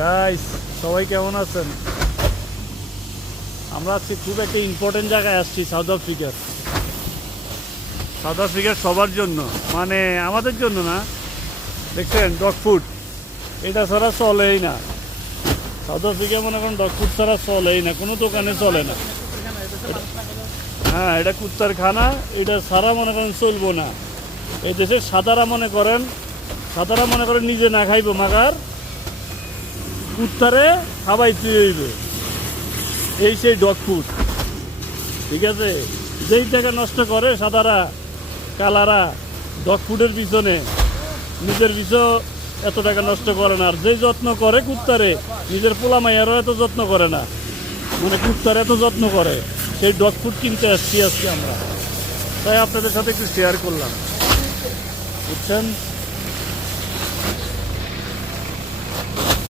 Guys, সবাই কেমন আছেন? আমরা আজকে খুব একটা ইম্পর্টেন্ট জায়গায় আসছি, সাউথ আফ্রিকার। সাউথ আফ্রিকার সবার জন্য, মানে আমাদের জন্য না। দেখছেন ডগ ফুড, এটা ছাড়া চলেই না। সাউথ আফ্রিকা মনে করেন ডগ ফুড ছাড়া চলেই না, কোনো দোকানে চলে না। হ্যাঁ, এটা কুত্তার খানা, এটা ছাড়া মনে করেন চলবো না। এই দেশে সাদারা মনে করেন নিজে না খাইব মাগার কুত্তারে খাবাইতে হইবে। এই সেই ডগ ফুড, ঠিক আছে? যেই টাকা নষ্ট করে সাদারা কালারা ডগ ফুডের পিছনে, নিজের পিছনে এত টাকা নষ্ট করে না। আর যেই যত্ন করে কুত্তারে, নিজের পোলা মাইয়ারও এত যত্ন করে না, মানে কুত্তার এত যত্ন করে। সেই ডগ ফুড কিনতে আসছি আজকে আমরা, তাই আপনাদের সাথে একটু শেয়ার করলাম, বুঝছেন?